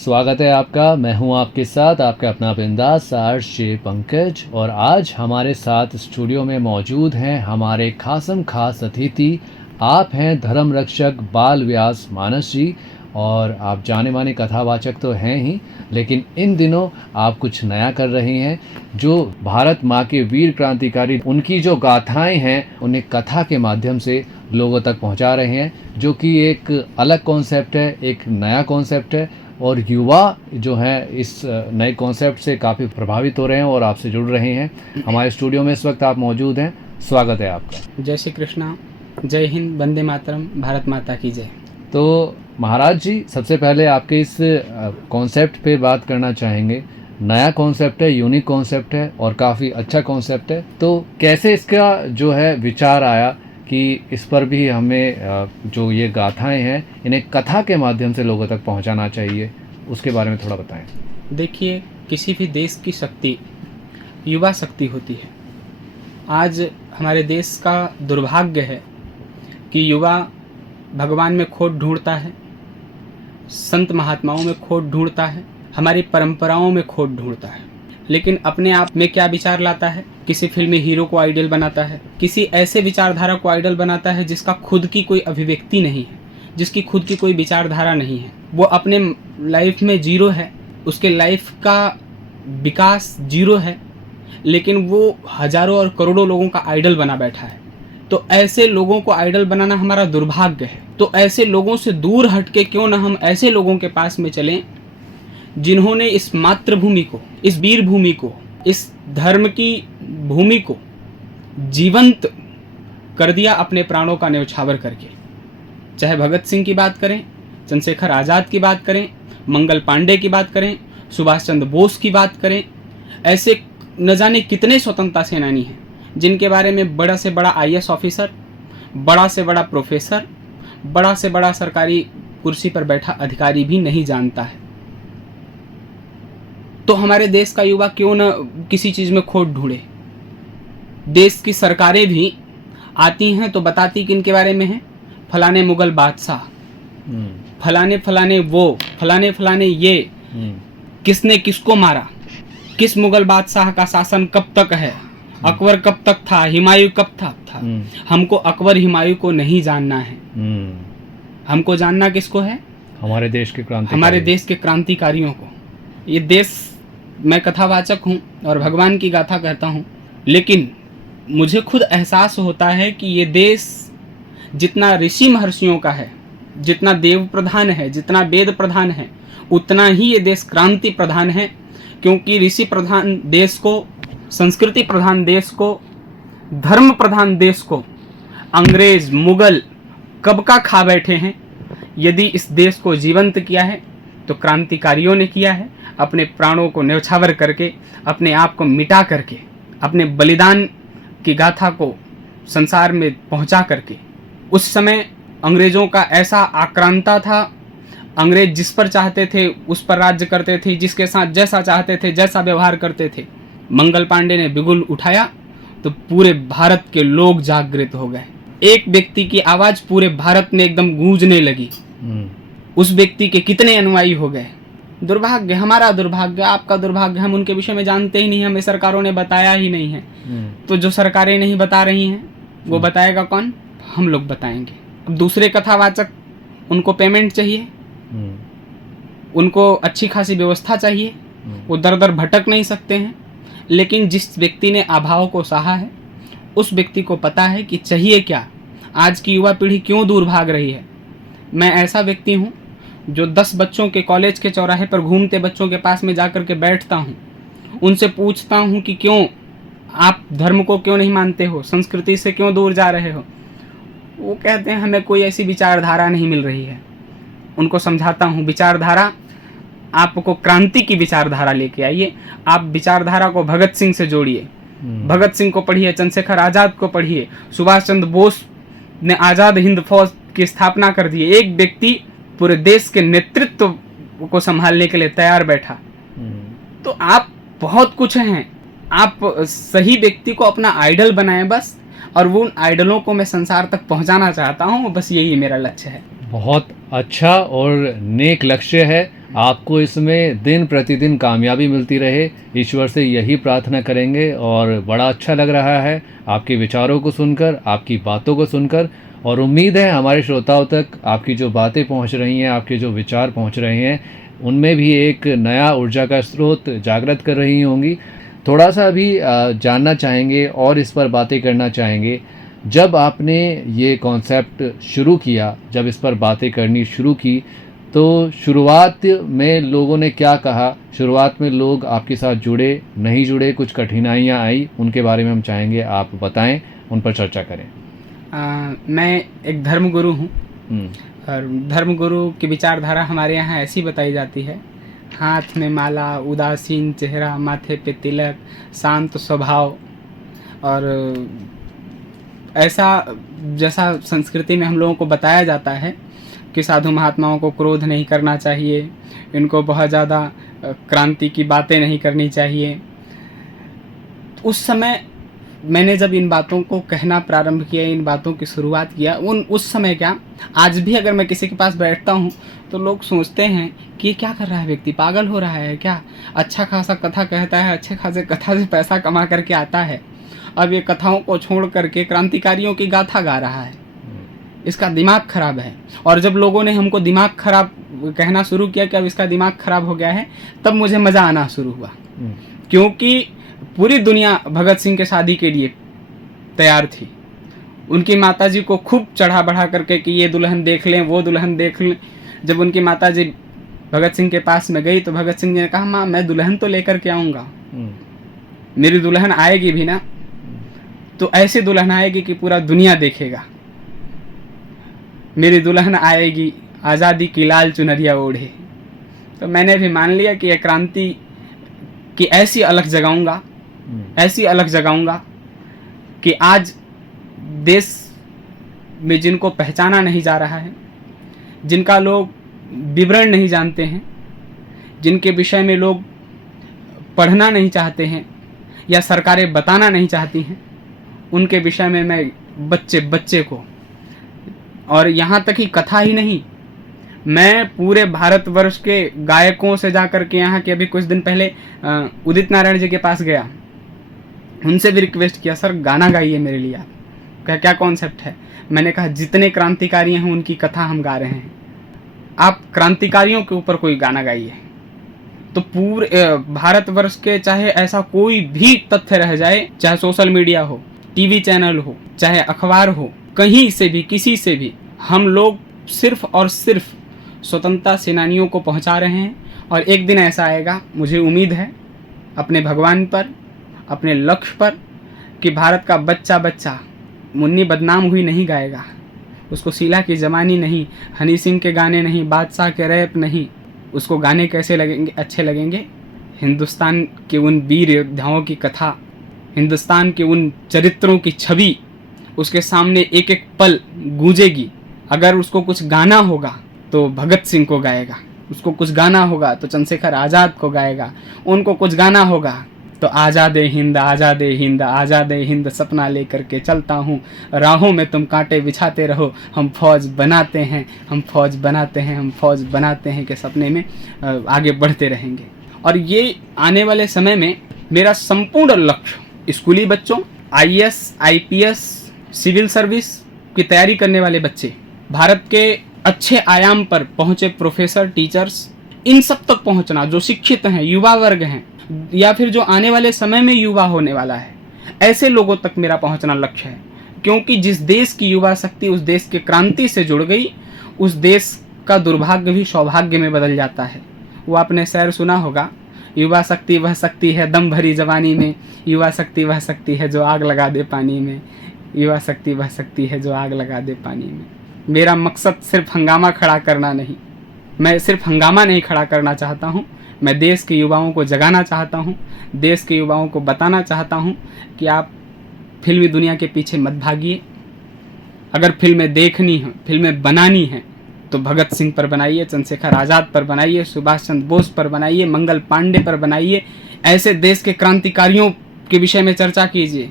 स्वागत है आपका। मैं हूं आपके साथ आपका अपना बिंदास आरजे पंकज, और आज हमारे साथ स्टूडियो में मौजूद हैं हमारे खासम खास अतिथि। आप हैं धर्म रक्षक बाल व्यास मानस जी, और आप जाने माने कथावाचक तो हैं ही, लेकिन इन दिनों आप कुछ नया कर रही हैं जो भारत माँ के वीर क्रांतिकारी उनकी जो गाथाएं हैं उन्हें कथा के माध्यम से लोगों तक पहुंचा रहे हैं, जो कि एक अलग कॉन्सेप्ट है, एक नया कॉन्सेप्ट है। और युवा जो हैं इस नए कॉन्सेप्ट से काफ़ी प्रभावित हो रहे हैं और आपसे जुड़ रहे हैं। हमारे स्टूडियो में इस वक्त आप मौजूद हैं, स्वागत है आपका। जय श्री कृष्णा, जय हिंद, वंदे मातरम, भारत माता की जय। तो महाराज जी, सबसे पहले आपके इस कॉन्सेप्ट पे बात करना चाहेंगे। नया कॉन्सेप्ट है, यूनिक कॉन्सेप्ट है और काफ़ी अच्छा कॉन्सेप्ट है। तो कैसे इसका जो है विचार आया कि इस पर भी हमें जो ये गाथाएं हैं इन्हें कथा के माध्यम से लोगों तक पहुंचाना चाहिए, उसके बारे में थोड़ा बताएं। देखिए, किसी भी देश की शक्ति युवा शक्ति होती है। आज हमारे देश का दुर्भाग्य है कि युवा भगवान में खोट ढूंढता है, संत महात्माओं में खोट ढूंढता है, हमारी परंपराओं में खोट ढूंढता है, लेकिन अपने आप में क्या विचार लाता है? किसी फिल्मी हीरो को आइडल बनाता है, किसी ऐसे विचारधारा को आइडल बनाता है जिसका खुद की कोई अभिव्यक्ति नहीं है, जिसकी खुद की कोई विचारधारा नहीं है। वो अपने लाइफ में जीरो है, उसके लाइफ का विकास जीरो है, लेकिन वो हजारों और करोड़ों लोगों का आइडल बना बैठा है। तो ऐसे लोगों को आइडल बनाना हमारा दुर्भाग्य है। तो ऐसे लोगों से दूर हटके क्यों ना हम ऐसे लोगों के पास में चलें जिन्होंने इस मातृभूमि को, इस वीर भूमि को, इस धर्म की भूमि को जीवंत कर दिया अपने प्राणों का न्यौछावर करके। चाहे भगत सिंह की बात करें, चंद्रशेखर आज़ाद की बात करें, मंगल पांडे की बात करें, सुभाष चंद्र बोस की बात करें, ऐसे न जाने कितने स्वतंत्रता सेनानी हैं जिनके बारे में बड़ा से बड़ा आईएएस ऑफिसर, बड़ा से बड़ा प्रोफेसर, बड़ा से बड़ा सरकारी कुर्सी पर बैठा अधिकारी भी नहीं जानता है। तो हमारे देश का युवा क्यों न किसी चीज़ में खोट ढूंढे। देश की सरकारें भी आती हैं तो बताती किन के बारे में है? फलाने मुगल बादशाह, फलाने फलाने वो, फलाने फलाने ये, किसने किसको मारा, किस मुगल बादशाह का शासन कब तक है, अकबर कब तक था, हुमायूं कब था। हमको अकबर हुमायूं को नहीं जानना है। हमको जानना किसको है? हमारे देश के क्रांतिकारियों को। ये देश, मैं कथावाचक हूँ और भगवान की गाथा कहता हूँ, लेकिन मुझे खुद एहसास होता है कि ये देश जितना ऋषि महर्षियों का है, जितना देव प्रधान है, जितना वेद प्रधान है, उतना ही ये देश क्रांति प्रधान है। क्योंकि ऋषि प्रधान देश को, संस्कृति प्रधान देश को, धर्म प्रधान देश को अंग्रेज मुगल कब का खा बैठे हैं। यदि इस देश को जीवंत किया है तो क्रांतिकारियों ने किया है, अपने प्राणों को न्यौछावर करके, अपने आप को मिटा करके, अपने बलिदान की गाथा को संसार में पहुंचा करके। उस समय अंग्रेजों का ऐसा आक्रांता था, अंग्रेज जिस पर चाहते थे उस पर राज्य करते थे, जिसके साथ जैसा चाहते थे जैसा व्यवहार करते थे। मंगल पांडे ने बिगुल उठाया तो पूरे भारत के लोग जागृत हो गए। एक व्यक्ति की आवाज पूरे भारत में एकदम गूंजने लगी। उस व्यक्ति के कितने अनुयायी हो गए। दुर्भाग्य, हमारा दुर्भाग्य, आपका दुर्भाग्य, हम उनके विषय में जानते ही नहीं, हमें सरकारों ने बताया ही नहीं है। तो जो सरकारें नहीं बता रही हैं वो बताएगा कौन? हम लोग बताएंगे। अब दूसरे कथावाचक, उनको पेमेंट चाहिए, उनको अच्छी खासी व्यवस्था चाहिए, वो दर दर भटक नहीं सकते हैं। लेकिन जिस व्यक्ति ने अभाव को सहा है उस व्यक्ति को पता है कि चाहिए क्या। आज की युवा पीढ़ी क्यों दूर भाग रही है। मैं ऐसा व्यक्ति हूँ जो 10 बच्चों के कॉलेज के चौराहे पर घूमते बच्चों के पास में जाकर के बैठता हूँ, उनसे पूछता हूँ कि क्यों आप धर्म को क्यों नहीं मानते हो, संस्कृति से क्यों दूर जा रहे हो। वो कहते हैं हमें कोई ऐसी विचारधारा नहीं मिल रही है। उनको समझाता हूँ, विचारधारा आपको क्रांति की विचारधारा लेके आइए। आप विचारधारा को भगत सिंह से जोड़िए, भगत सिंह को पढ़िए, चंद्रशेखर आज़ाद को पढ़िए, सुभाष चंद्र बोस ने आज़ाद हिंद फौज की स्थापना कर दी। एक व्यक्ति पूरे देश के नेतृत्व को संभालने के लिए तैयार बैठा। तो आप बहुत कुछ हैं, आप सही व्यक्ति को अपना आइडल बनाएं बस, और वो उन आइडलों को मैं संसार तक पहुंचाना चाहता हूं। बस यही मेरा लक्ष्य है। बहुत अच्छा और नेक लक्ष्य है। आपको इसमें दिन प्रतिदिन कामयाबी मिलती रहे, ईश्वर से यही प्रार्थना करेंगे। और बड़ा अच्छा लग रहा है आपके विचारों को सुनकर, आपकी बातों को सुनकर, और उम्मीद है हमारे श्रोताओं तक आपकी जो बातें पहुंच रही हैं, आपके जो विचार पहुंच रहे हैं, उनमें भी एक नया ऊर्जा का स्रोत जागृत कर रही होंगी। थोड़ा सा अभी जानना चाहेंगे और इस पर बातें करना चाहेंगे। जब आपने ये कॉन्सेप्ट शुरू किया, जब इस पर बातें करनी शुरू की, तो शुरुआत में लोगों ने क्या कहा? शुरुआत में लोग आपके साथ जुड़े, नहीं जुड़े, कुछ कठिनाइयाँ आई, उनके बारे में हम चाहेंगे आप बताएं, उन पर चर्चा करें। मैं एक धर्मगुरु हूँ हम्म, और धर्मगुरु की विचारधारा हमारे यहाँ ऐसी बताई जाती है: हाथ में माला, उदासीन चेहरा, माथे पे तिलक, शांत स्वभाव। और ऐसा जैसा संस्कृति में हम लोगों को बताया जाता है कि साधु महात्माओं को क्रोध नहीं करना चाहिए, इनको बहुत ज़्यादा क्रांति की बातें नहीं करनी चाहिए। उस समय मैंने जब इन बातों को कहना प्रारंभ किया, इन बातों की शुरुआत किया, उस समय क्या, आज भी अगर मैं किसी के पास बैठता हूँ तो लोग सोचते हैं कि ये क्या कर रहा है व्यक्ति, पागल हो रहा है क्या? अच्छा खासा कथा कहता है, अच्छे खासे कथा से पैसा कमा करके आता है, अब ये कथाओं को छोड़ करके क्रांतिकारियों की गाथा गा रहा है, इसका दिमाग खराब है। और जब लोगों ने हमको दिमाग खराब कहना शुरू किया कि अब इसका दिमाग खराब हो गया है, तब मुझे मज़ा आना शुरू हुआ, क्योंकि पूरी दुनिया भगत सिंह के शादी के लिए तैयार थी। उनकी माताजी को खूब चढ़ा बढ़ा करके कि ये दुल्हन देख लें, वो दुल्हन देख लें। जब उनकी माताजी भगत सिंह के पास में गई तो भगत सिंह ने कहा, माँ मैं दुल्हन तो लेकर के आऊँगा, मेरी दुल्हन आएगी भी ना तो ऐसी दुल्हन आएगी कि पूरा दुनिया देखेगा, मेरी दुल्हन आएगी आज़ादी की लाल चुनरिया ओढ़े। तो मैंने भी मान लिया कि यह क्रांति की ऐसी अलख जगाऊंगा, ऐसी अलख जगाऊंगा कि आज देश में जिनको पहचाना नहीं जा रहा है, जिनका लोग विवरण नहीं जानते हैं, जिनके विषय में लोग पढ़ना नहीं चाहते हैं या सरकारें बताना नहीं चाहती हैं, उनके विषय में मैं बच्चे बच्चे को, और यहाँ तक ही कथा ही नहीं, मैं पूरे भारतवर्ष के गायकों से जा कर के, यहाँ के अभी कुछ दिन पहले उदित नारायण जी के पास गया, उनसे भी रिक्वेस्ट किया, सर गाना गाइए मेरे लिए आप। क्या कॉन्सेप्ट है? मैंने कहा जितने क्रांतिकारी हैं उनकी कथा हम गा रहे हैं, आप क्रांतिकारियों के ऊपर कोई गाना गाइए। तो पूरे भारतवर्ष के चाहे ऐसा कोई भी तथ्य रह जाए, चाहे सोशल मीडिया हो, टीवी चैनल हो, चाहे अखबार हो, कहीं से भी किसी से भी, हम लोग सिर्फ और सिर्फ स्वतंत्रता सेनानियों को पहुंचा रहे हैं। और एक दिन ऐसा आएगा, मुझे उम्मीद है अपने भगवान पर, अपने लक्ष्य पर, कि भारत का बच्चा बच्चा मुन्नी बदनाम हुई नहीं गाएगा, उसको शीला की जवानी नहीं, हनी सिंह के गाने नहीं, बादशाह के रैप नहीं, उसको गाने कैसे लगेंगे? अच्छे लगेंगे हिंदुस्तान के उन वीर योद्धाओं की कथा, हिंदुस्तान के उन चरित्रों की छवि उसके सामने एक एक पल गूंजेगी। अगर उसको कुछ गाना होगा तो भगत सिंह को गाएगा, उसको कुछ गाना होगा तो चंद्रशेखर आज़ाद को गाएगा, उनको कुछ गाना होगा तो आज़ादे हिंद, आज़ादे हिंद, आज़ादे हिंद सपना लेकर के चलता हूँ, राहों में तुम कांटे बिछाते रहो, हम फौज बनाते हैं, हम फौज बनाते हैं, हम फौज बनाते हैं के सपने में आगे बढ़ते रहेंगे। और ये आने वाले समय में मेरा संपूर्ण लक्ष्य स्कूली बच्चों, IAS, IPS, सिविल सर्विस की तैयारी करने वाले बच्चे, भारत के अच्छे आयाम पर पहुँचे प्रोफेसर, टीचर्स, इन सब तक पहुँचना, जो शिक्षित हैं, युवा वर्ग हैं, या फिर जो आने वाले समय में युवा होने वाला है, ऐसे लोगों तक मेरा पहुंचना लक्ष्य है। क्योंकि जिस देश की युवा शक्ति उस देश के क्रांति से जुड़ गई, उस देश का दुर्भाग्य भी सौभाग्य में बदल जाता है। वो आपने शेर सुना होगा, युवा शक्ति वह शक्ति है दम भरी जवानी में, युवा शक्ति वह शक्ति है जो आग लगा दे पानी में, युवा शक्ति वह शक्ति है जो आग लगा दे पानी में। मेरा मकसद सिर्फ हंगामा खड़ा करना नहीं, मैं सिर्फ हंगामा नहीं खड़ा करना चाहता हूँ, मैं देश के युवाओं को जगाना चाहता हूँ, देश के युवाओं को बताना चाहता हूँ कि आप फिल्मी दुनिया के पीछे मत भागिए। अगर फिल्में देखनी हैं, फिल्में बनानी हैं, तो भगत सिंह पर बनाइए, चंद्रशेखर आज़ाद पर बनाइए, सुभाष चंद्र बोस पर बनाइए, मंगल पांडे पर बनाइए। ऐसे देश के क्रांतिकारियों के विषय में चर्चा कीजिए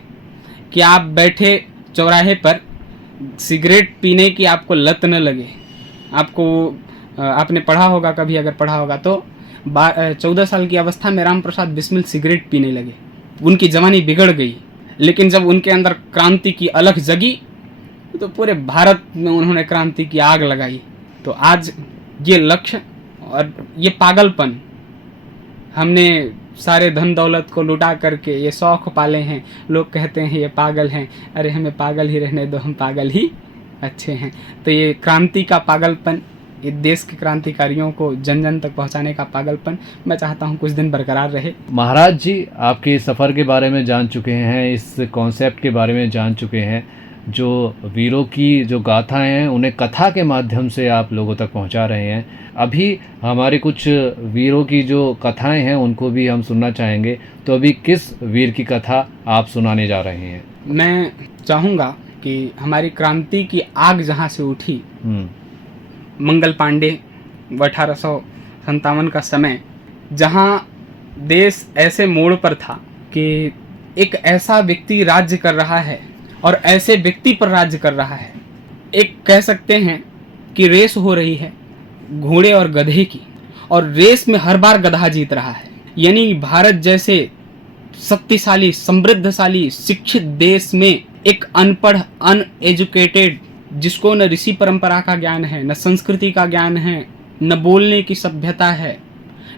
कि आप बैठे चौराहे पर सिगरेट पीने की आपको लत न लगे, आपको आपने पढ़ा होगा कभी, अगर पढ़ा होगा तो 14 साल की अवस्था में राम प्रसाद बिस्मिल सिगरेट पीने लगे। उनकी जवानी बिगड़ गई, लेकिन जब उनके अंदर क्रांति की अलख जगी तो पूरे भारत में उन्होंने क्रांति की आग लगाई। तो आज ये लक्ष्य और ये पागलपन, हमने सारे धन दौलत को लुटा करके ये शौक पाले हैं। लोग कहते हैं ये पागल हैं, अरे हमें पागल ही रहने दो, हम पागल ही अच्छे हैं। तो ये क्रांति का पागलपन, ये देश के क्रांतिकारियों को जन जन तक पहुंचाने का पागलपन, मैं चाहता हूं कुछ दिन बरकरार रहे। महाराज जी, आपके सफ़र के बारे में जान चुके हैं, इस कॉन्सेप्ट के बारे में जान चुके हैं, जो वीरों की जो गाथाएं हैं उन्हें कथा के माध्यम से आप लोगों तक पहुंचा रहे हैं। अभी हमारे कुछ वीरों की जो कथाएं हैं उनको भी हम सुनना चाहेंगे। तो अभी किस वीर की कथा आप सुनाने जा रहे हैं? मैं चाहूँगा कि हमारी क्रांति की आग जहाँ से उठी, मंगल पांडे 1857 का समय, जहाँ देश ऐसे मोड़ पर था कि एक ऐसा व्यक्ति राज्य कर रहा है और ऐसे व्यक्ति पर राज्य कर रहा है। एक कह सकते हैं कि रेस हो रही है घोड़े और गधे की, और रेस में हर बार गधा जीत रहा है। यानी भारत जैसे शक्तिशाली, समृद्धशाली, शिक्षित देश में एक अनपढ़, अनएजुकेटेड, जिसको न ऋषि परंपरा का ज्ञान है, न संस्कृति का ज्ञान है, न बोलने की सभ्यता है,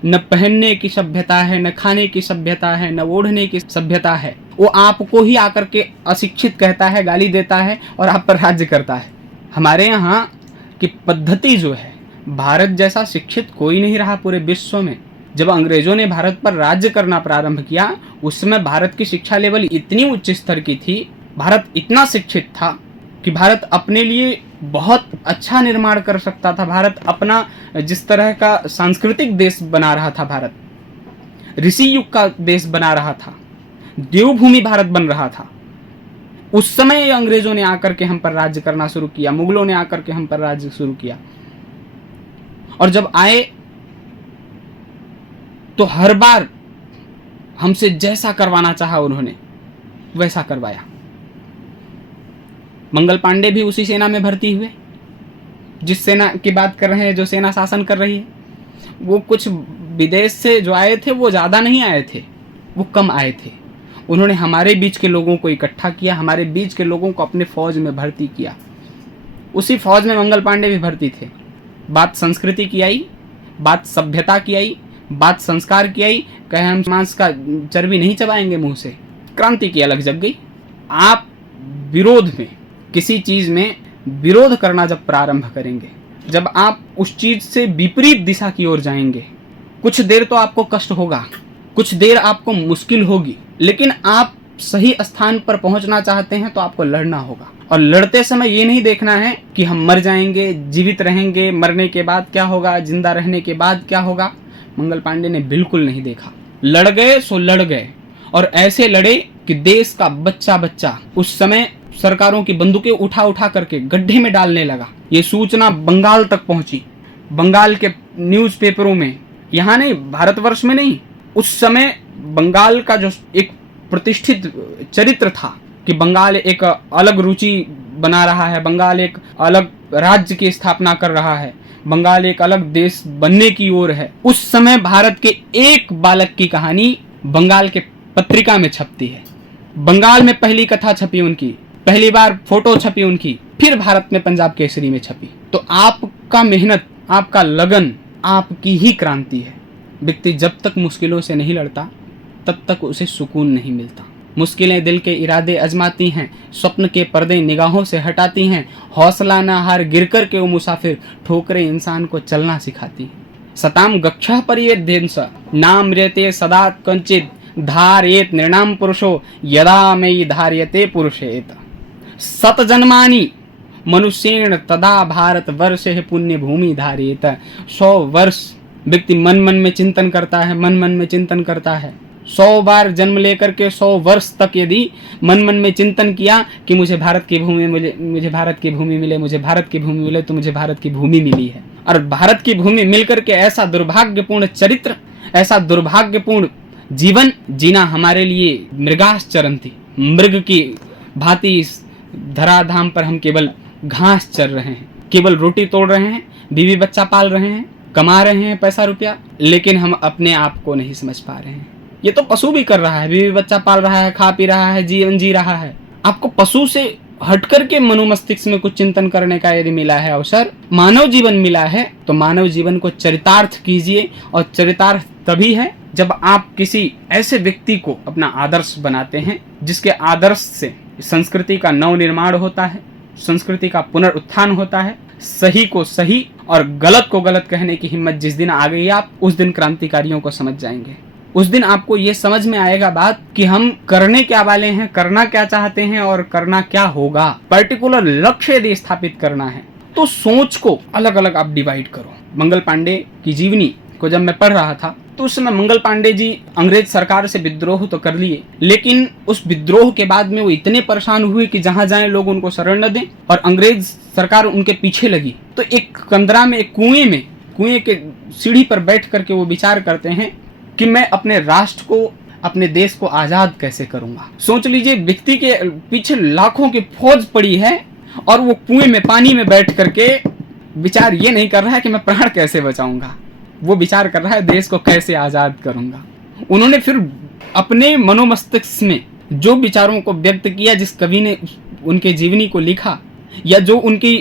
न पहनने की सभ्यता है, न खाने की सभ्यता है, न ओढ़ने की सभ्यता है, वो आपको ही आकर के अशिक्षित कहता है, गाली देता है और आप पर राज्य करता है। हमारे यहाँ की पद्धति जो है, भारत जैसा शिक्षित कोई नहीं रहा पूरे विश्व में। जब अंग्रेजों ने भारत पर राज्य करना प्रारंभ किया, उस समय भारत की शिक्षा लेवल इतनी उच्च स्तर की थी, भारत इतना शिक्षित था कि भारत अपने लिए बहुत अच्छा निर्माण कर सकता था। भारत अपना जिस तरह का सांस्कृतिक देश बना रहा था, भारत ऋषि युग का देश बना रहा था, देवभूमि भारत बन रहा था। उस समय अंग्रेजों ने आकर के हम पर राज्य करना शुरू किया, मुगलों ने आकर के हम पर राज्य शुरू किया, और जब आए तो हर बार हमसे जैसा करवाना चाहा उन्होंने वैसा करवाया। मंगल पांडे भी उसी सेना में भर्ती हुए जिस सेना की बात कर रहे हैं, जो सेना शासन कर रही है। वो कुछ विदेश से जो आए थे वो ज़्यादा नहीं आए थे, वो कम आए थे। उन्होंने हमारे बीच के लोगों को इकट्ठा किया, हमारे बीच के लोगों को अपने फौज में भर्ती किया। उसी फौज में मंगल पांडे भी भर्ती थे। बात संस्कृति की आई, बात सभ्यता की आई, बात संस्कार की आई, कहे हम मांस का चर्बी नहीं चबाएंगे मुंह से। क्रांति की अलग जग गई। आप विरोध में, किसी चीज में विरोध करना जब प्रारंभ करेंगे, जब आप उस चीज से विपरीत दिशा की ओर जाएंगे, कुछ देर तो आपको कष्ट होगा, कुछ देर आपको मुश्किल होगी, लेकिन आप सही स्थान पर पहुंचना चाहते हैं तो आपको लड़ना होगा। और लड़ते समय ये नहीं देखना है कि हम मर जाएंगे, जीवित रहेंगे, मरने के बाद क्या होगा, जिंदा रहने के बाद क्या होगा। मंगल पांडे ने बिल्कुल नहीं देखा। लड़ गए सो लड़ गए, और ऐसे लड़े कि देश का बच्चा बच्चा उस समय सरकारों की बंदूकें उठा उठा करके गड्ढे में डालने लगा। ये सूचना बंगाल तक पहुंची, बंगाल के न्यूज़पेपरों में, यहाँ नहीं, भारतवर्ष में नहीं। उस समय बंगाल का जो एक प्रतिष्ठित चरित्र था कि बंगाल एक अलग रुचि बना रहा है, बंगाल एक अलग राज्य की स्थापना कर रहा है, बंगाल एक अलग देश बनने की ओर है, उस समय भारत के एक बालक की कहानी बंगाल के पत्रिका में छपती है। बंगाल में पहली कथा छपी उनकी, पहली बार फोटो छपी उनकी, फिर भारत में पंजाब केसरी में छपी। तो आपका मेहनत, आपका लगन, आपकी ही क्रांति है। व्यक्ति जब तक मुश्किलों से नहीं लड़ता तब तक उसे सुकून नहीं मिलता। मुश्किलें दिल के इरादे अजमाती हैं, स्वप्न के पर्दे निगाहों से हटाती हैं, हौसला ना हार गिर कर के वो मुसाफिर, ठोकरें इंसान को चलना सिखाती हैं। सताम गच्छः परियेद्यंस नाम रेते सदा कंचित धारयेत निर्णाम पुरुषो यदा मयि धार्यते पुरुषेत। सत जन्मानि मनुष्येण तदा भारत वर्षे पुण्य भूमि धारयेत। 100 वर्ष व्यक्ति मन मन में चिंतन करता है, मन मन में चिंतन करता है। 100 बार जन्म लेकर के 100 वर्ष तक यदि मन मन में चिंतन किया कि मुझे भारत की भूमि मिले, मुझे भारत की भूमि मिले, मुझे भारत की भूमि मिले, तो मुझे भारत की भूमि मिली है। और भारत की भूमि मिलकर के ऐसा दुर्भाग्यपूर्ण चरित्र, ऐसा दुर्भाग्यपूर्ण जीवन जीना हमारे लिए मृगाश्चरण थी। मृग की भांति इस धराधाम पर हम केवल घास चर रहे हैं, केवल रोटी तोड़ रहे हैं, बीवी बच्चा पाल रहे हैं, कमा रहे हैं पैसा रुपया, लेकिन हम अपने आप को नहीं समझ पा रहे हैं। ये तो पशु भी कर रहा है, बीवी बच्चा पाल रहा है, खा पी रहा है, जीवन जी रहा है। आपको पशु से हट करके मनोमस्तिष्क में कुछ चिंतन करने का यदि मिला है अवसर, मानव जीवन मिला है, तो मानव जीवन को चरितार्थ कीजिए। और चरितार्थ तभी है जब आप किसी ऐसे व्यक्ति को अपना आदर्श बनाते हैं जिसके आदर्श से संस्कृति का नव निर्माण होता है, संस्कृति का पुनरुत्थान होता है। सही को सही और गलत को गलत कहने की हिम्मत जिस दिन आ गई आप, उस दिन क्रांतिकारियों को समझ जाएंगे। उस दिन आपको ये समझ में आएगा बात कि हम करने क्या वाले हैं, करना क्या चाहते हैं और करना क्या होगा। पर्टिकुलर लक्ष्य यदि स्थापित करना है तो सोच को अलग अलग आप डिवाइड करो। मंगल पांडे की जीवनी को जब मैं पढ़ रहा था तो उस समय मंगल पांडे जी अंग्रेज सरकार से विद्रोह तो कर लिए, लेकिन उस विद्रोह के बाद में वो इतने परेशान हुए कि जहां जाएं लोग उनको शरण न दें और अंग्रेज सरकार उनके पीछे लगी। तो एक कंदरा में, एक कुएं के सीढ़ी पर बैठ करके वो विचार करते हैं कि मैं अपने राष्ट्र को, अपने देश को आजाद कैसे करूंगा। सोच लीजिए, व्यक्ति के पीछे लाखों की फौज पड़ी है और वो कुएं में, पानी में बैठ करके विचार ये नहीं कर रहा है कि मैं प्राण कैसे बचाऊंगा, वो विचार कर रहा है देश को कैसे आजाद करूंगा। उन्होंने फिर अपने मनोमस्तिष्क में जो विचारों को व्यक्त किया, जिस कवि ने उनके जीवनी को लिखा या जो उनकी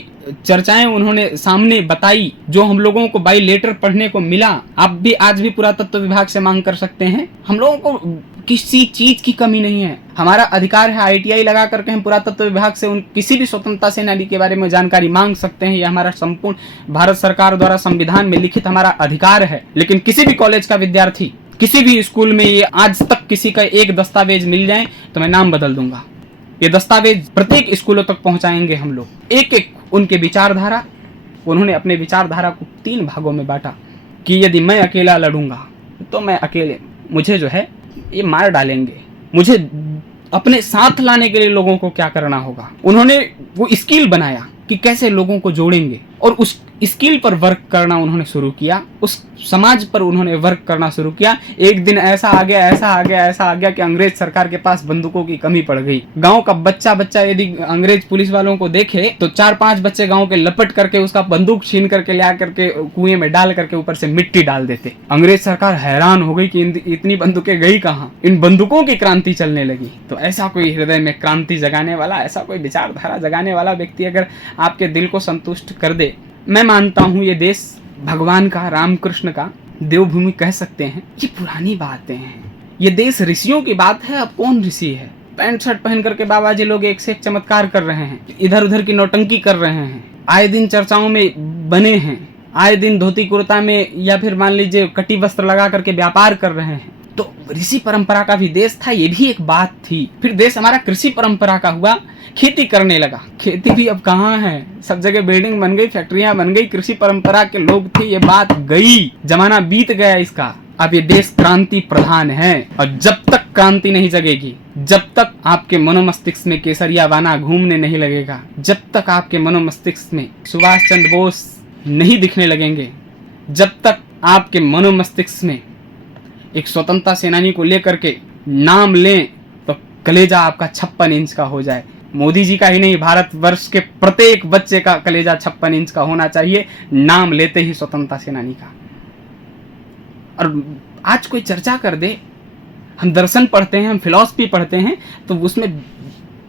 चर्चाएं उन्होंने सामने बताई, जो हम लोगों को बाई लेटर पढ़ने को मिला, आप भी आज भी पुरातत्व विभाग से मांग कर सकते हैं। हम लोगों को किसी चीज की कमी नहीं है, हमारा अधिकार है। ITI लगा करके हम पुरातत्व विभाग से उन किसी भी स्वतंत्रता सेनानी के बारे में जानकारी मांग सकते हैं। यह हमारा संपूर्ण भारत सरकार द्वारा संविधान में लिखित हमारा अधिकार है। लेकिन किसी भी कॉलेज का विद्यार्थी, किसी भी स्कूल में ये आज तक किसी का एक दस्तावेज मिल जाए तो मैं नाम बदल दूंगा। ये दस्तावेज प्रत्येक स्कूलों तक पहुंचाएंगे हम लोग। एक एक उनके विचारधारा, उन्होंने अपने विचारधारा को 3 भागों में बांटा कि यदि मैं अकेला लड़ूंगा तो मैं अकेले, मुझे जो है ये मार डालेंगे, मुझे अपने साथ लाने के लिए लोगों को क्या करना होगा। उन्होंने वो स्किल बनाया कि कैसे लोगों को जोड़ेंगे और उस स्किल पर वर्क करना उन्होंने शुरू किया, उस समाज पर उन्होंने वर्क करना शुरू किया। एक दिन ऐसा आ गया कि अंग्रेज सरकार के पास बंदूकों की कमी पड़ गई। गांव का बच्चा यदि अंग्रेज पुलिस वालों को देखे तो 4-5 बच्चे गांव के लपट करके उसका बंदूक छीन करके ले आकर के कुएं में डाल करके ऊपर से मिट्टी डाल देते। अंग्रेज सरकार हैरान हो गई कि इतनी बंदूकें गई कहाँ, इन बंदूकों की क्रांति चलने लगी। तो ऐसा कोई हृदय में क्रांति जगाने वाला, ऐसा कोई विचारधारा जगाने वाला व्यक्ति अगर आपके दिल को संतुष्ट कर दे, मैं मानता हूं ये देश भगवान का, रामकृष्ण का देवभूमि कह सकते हैं। ये पुरानी बातें हैं, ये देश ऋषियों की बात है। अब कौन ऋषि है? पैंट शर्ट पहन करके बाबा जी लोग एक से एक चमत्कार कर रहे हैं, इधर उधर की नौटंकी कर रहे हैं, आए दिन चर्चाओं में बने हैं, आए दिन धोती कुर्ता में या फिर मान लीजिए कटी वस्त्र लगा करके व्यापार कर रहे हैं। तो ऋषि परंपरा का भी देश था, ये भी एक बात थी। फिर देश हमारा कृषि परंपरा का हुआ, खेती करने लगा। खेती भी अब कहाँ है, सब जगह बिल्डिंग बन गई, फैक्ट्रियां बन गई। कृषि परंपरा के लोग थे, ये बात गई, जमाना बीत गया इसका। अब ये देश क्रांति प्रधान है और जब तक क्रांति नहीं जगेगी, जब तक आपके मनोमस्तिष्क में केसरिया वाना घूमने नहीं लगेगा, जब तक आपके मनोमस्तिष्क में सुभाष चंद्र बोस नहीं दिखने लगेंगे, जब तक आपके मनोमस्तिष्क में एक स्वतंत्रता सेनानी को लेकर के नाम लें तो कलेजा आपका 56 इंच का हो जाए। मोदी जी का ही नहीं, भारतवर्ष के प्रत्येक बच्चे का कलेजा 56 इंच का होना चाहिए नाम लेते ही स्वतंत्रता सेनानी का। और आज कोई चर्चा कर दे, हम दर्शन पढ़ते हैं, हम फिलॉसफी पढ़ते हैं, तो उसमें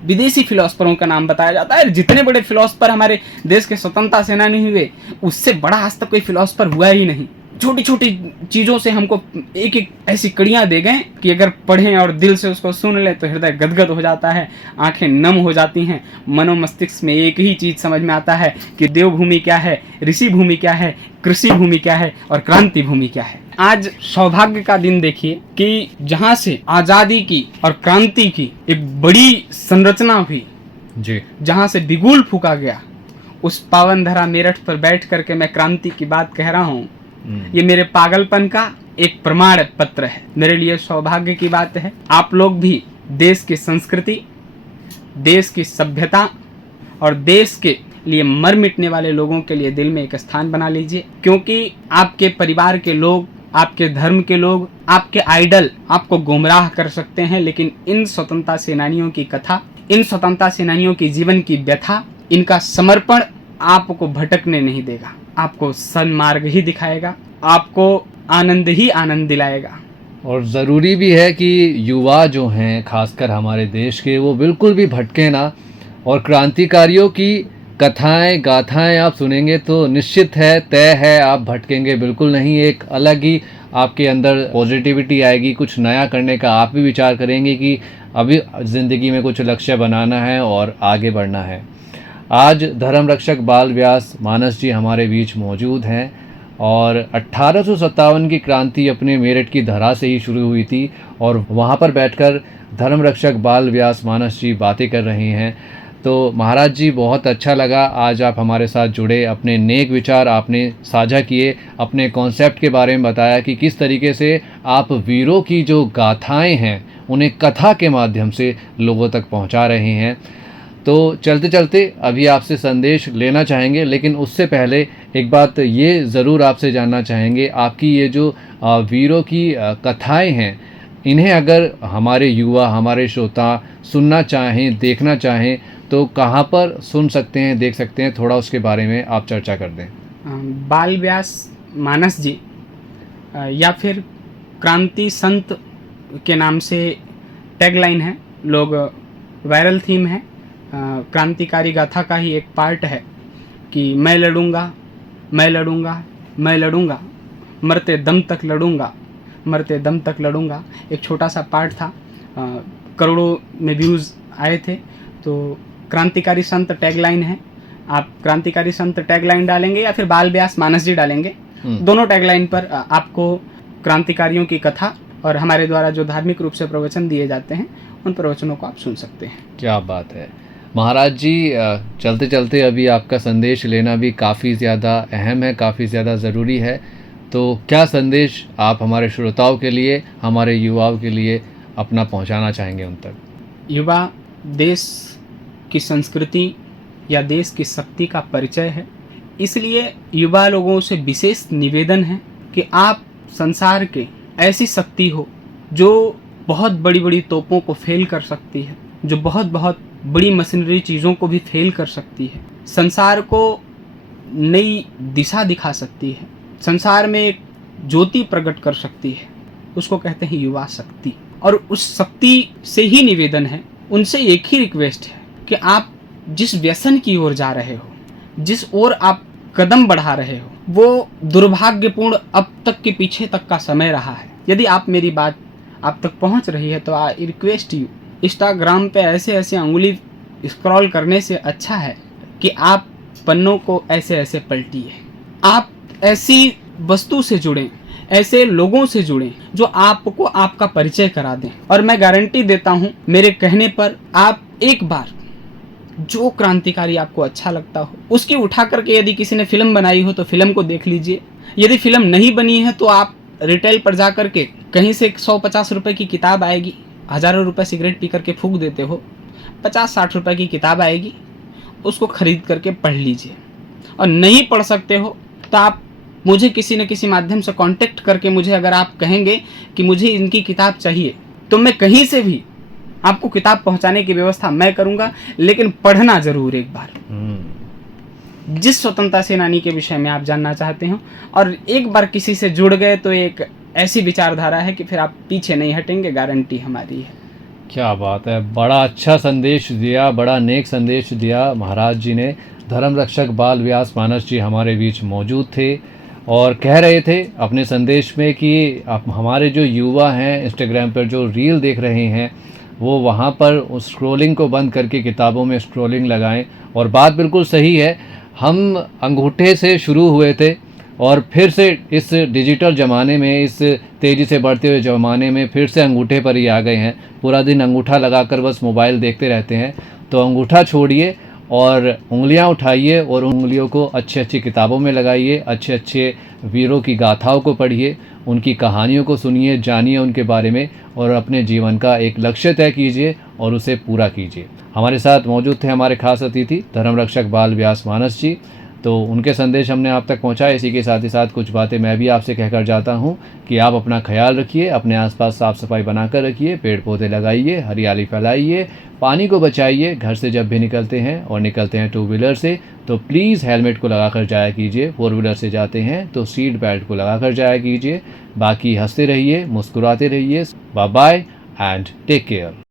विदेशी फिलोसफरों का नाम बताया जाता है। जितने बड़े फिलोसफर हमारे देश के स्वतंत्रता सेनानी हुए, उससे बड़ा आज तक कोई फिलोसफर हुआ ही नहीं। छोटी छोटी चीज़ों से हमको एक एक ऐसी कड़ियाँ दे गए कि अगर पढ़ें और दिल से उसको सुन लें तो हृदय गदगद हो जाता है, आंखें नम हो जाती हैं। मनोमस्तिष्क में एक ही चीज़ समझ में आता है कि देवभूमि क्या है, ऋषि भूमि क्या है, कृषि भूमि क्या है और क्रांति भूमि क्या है। आज सौभाग्य का दिन देखिए कि जहाँ से आज़ादी की और क्रांति की एक बड़ी संरचना हुई जी, जहाँ से बिगुल फूका गया, उस पावन धरा मेरठ पर बैठ करके मैं क्रांति की बात कह रहा हूँ। ये मेरे पागलपन का एक प्रमाण पत्र है, मेरे लिए सौभाग्य की बात है। आप लोग भी देश की संस्कृति, देश की सभ्यता और देश के लिए मर मिटने वाले लोगों के लिए दिल में एक स्थान बना लीजिए, क्योंकि आपके परिवार के लोग, आपके धर्म के लोग, आपके आइडल आपको गुमराह कर सकते हैं, लेकिन इन स्वतंत्रता सेनानियों की कथा, इन स्वतंत्रता सेनानियों की जीवन की व्यथा, इनका समर्पण आपको भटकने नहीं देगा। आपको सन्मार्ग ही दिखाएगा, आपको आनंद ही आनंद दिलाएगा। और ज़रूरी भी है कि युवा जो हैं खासकर हमारे देश के, वो बिल्कुल भी भटके ना, और क्रांतिकारियों की कथाएं गाथाएं आप सुनेंगे तो निश्चित है, तय है, आप भटकेंगे बिल्कुल नहीं। एक अलग ही आपके अंदर पॉजिटिविटी आएगी, कुछ नया करने का आप भी विचार करेंगे कि अभी ज़िंदगी में कुछ लक्ष्य बनाना है और आगे बढ़ना है। आज धर्म रक्षक बाल व्यास मानस जी हमारे बीच मौजूद हैं, और 1857 की क्रांति अपने मेरठ की धरा से ही शुरू हुई थी, और वहाँ पर बैठकर धर्म रक्षक बाल व्यास मानस जी बातें कर रहे हैं। तो महाराज जी, बहुत अच्छा लगा आज आप हमारे साथ जुड़े, अपने नेक विचार आपने साझा किए, अपने कॉन्सेप्ट के बारे में बताया कि किस तरीके से आप वीरों की जो गाथाएं हैं उन्हें कथा के माध्यम से लोगों तक पहुंचा रहे हैं। तो चलते चलते अभी आपसे संदेश लेना चाहेंगे, लेकिन उससे पहले एक बात ये ज़रूर आपसे जानना चाहेंगे, आपकी ये जो वीरों की कथाएं हैं, इन्हें अगर हमारे युवा, हमारे श्रोता सुनना चाहें, देखना चाहें, तो कहाँ पर सुन सकते हैं, देख सकते हैं? थोड़ा उसके बारे में आप चर्चा कर दें। बाल व्यास मानस जी या फिर क्रांति संत के नाम से टैगलाइन है, लोग वायरल थीम है, क्रांतिकारी गाथा का ही एक पार्ट है कि मैं लड़ूंगा, मैं लड़ूंगा, मैं लड़ूंगा, मरते दम तक लड़ूंगा, मरते दम तक लड़ूंगा। एक छोटा सा पार्ट था, करोड़ों में व्यूज़ आए थे। तो क्रांतिकारी संत टैगलाइन है, आप क्रांतिकारी संत टैगलाइन डालेंगे या फिर बाल व्यास मानस जी डालेंगे, दोनों टैगलाइन पर आपको क्रांतिकारियों की कथा और हमारे द्वारा जो धार्मिक रूप से प्रवचन दिए जाते हैं उन प्रवचनों को आप सुन सकते हैं। क्या बात है महाराज जी, चलते चलते अभी आपका संदेश लेना भी काफ़ी ज़्यादा अहम है, काफ़ी ज़्यादा ज़रूरी है। तो क्या संदेश आप हमारे श्रोताओं के लिए, हमारे युवाओं के लिए अपना पहुंचाना चाहेंगे उन तक? युवा देश की संस्कृति या देश की शक्ति का परिचय है, इसलिए युवा लोगों से विशेष निवेदन है कि आप संसार के ऐसी शक्ति हो जो बहुत बड़ी बड़ी तोपों को फेल कर सकती है, जो बहुत बहुत बड़ी मशीनरी चीज़ों को भी फेल कर सकती है, संसार को नई दिशा दिखा सकती है, संसार में एक ज्योति प्रकट कर सकती है, उसको कहते हैं युवा शक्ति। और उस शक्ति से ही निवेदन है, उनसे एक ही रिक्वेस्ट है कि आप जिस व्यसन की ओर जा रहे हो, जिस ओर आप कदम बढ़ा रहे हो, वो दुर्भाग्यपूर्ण अब तक के पीछे तक का समय रहा है। यदि आप मेरी बात आप तक पहुंच रही है तो आई रिक्वेस्ट यू, इंस्टाग्राम पे ऐसे ऐसे अंगुली स्क्रॉल करने से अच्छा है कि आप पन्नों को ऐसे ऐसे पलटिए, आप ऐसी वस्तु से जुड़ें, ऐसे लोगों से जुड़ें जो आपको आपका परिचय करा दें। और मैं गारंटी देता हूं, मेरे कहने पर आप एक बार जो क्रांतिकारी आपको अच्छा लगता हो उसकी उठा करके, यदि किसी ने फिल्म बनाई हो तो फिल्म को देख लीजिए, यदि फिल्म नहीं बनी है तो आप रिटेल पर जा करके कहीं से 150 रुपए की किताब आएगी, हज़ारों रुपए सिगरेट पी करके फूंक देते हो, 50-60 रुपए की किताब आएगी, उसको खरीद करके पढ़ लीजिए। और नहीं पढ़ सकते हो तो आप मुझे किसी न किसी माध्यम से कांटेक्ट करके, मुझे अगर आप कहेंगे कि मुझे इनकी किताब चाहिए, तो मैं कहीं से भी आपको किताब पहुंचाने की व्यवस्था मैं करूंगा, लेकिन पढ़ना जरूर एक बार। जिस स्वतंत्रता सेनानी के विषय में आप जानना चाहते हो और एक बार किसी से जुड़ गए तो एक ऐसी विचारधारा है कि फिर आप पीछे नहीं हटेंगे, गारंटी हमारी है। क्या बात है, बड़ा अच्छा संदेश दिया, बड़ा नेक संदेश दिया महाराज जी ने। धर्म रक्षक बाल व्यास मानस जी हमारे बीच मौजूद थे और कह रहे थे अपने संदेश में कि आप हमारे जो युवा हैं इंस्टाग्राम पर जो रील देख रहे हैं, वो वहाँ पर उस स्क्रॉलिंग को बंद करके किताबों में स्क्रॉलिंग लगाएं। और बात बिल्कुल सही है, हम अंगूठे से शुरू हुए थे और फिर से इस डिजिटल ज़माने में, इस तेज़ी से बढ़ते हुए ज़माने में फिर से अंगूठे पर ही आ गए हैं। पूरा दिन अंगूठा लगाकर बस मोबाइल देखते रहते हैं। तो अंगूठा छोड़िए और उंगलियां उठाइए और उंगलियों को अच्छी अच्छी किताबों में लगाइए, अच्छे अच्छे वीरों की गाथाओं को पढ़िए, उनकी कहानियों को सुनिए, जानिए उनके बारे में और अपने जीवन का एक लक्ष्य तय कीजिए और उसे पूरा कीजिए। हमारे साथ मौजूद थे हमारे खास अतिथि धर्म रक्षक बाल व्यास मानस जी। तो उनके संदेश हमने आप तक पहुंचाए। इसी के साथ ही साथ कुछ बातें मैं भी आपसे कहकर जाता हूं कि आप अपना ख्याल रखिए, अपने आसपास साफ़ सफाई बनाकर रखिए, पेड़ पौधे लगाइए, हरियाली फैलाइए, पानी को बचाइए। घर से जब भी निकलते हैं और निकलते हैं टू व्हीलर से तो प्लीज़ हेलमेट को लगा कर जाया कीजिए। फोर व्हीलर से जाते हैं तो सीट बेल्ट को लगा कर जाया कीजिए। बाकी हंसते रहिए, मुस्कुराते रहिए। Bye bye and take care.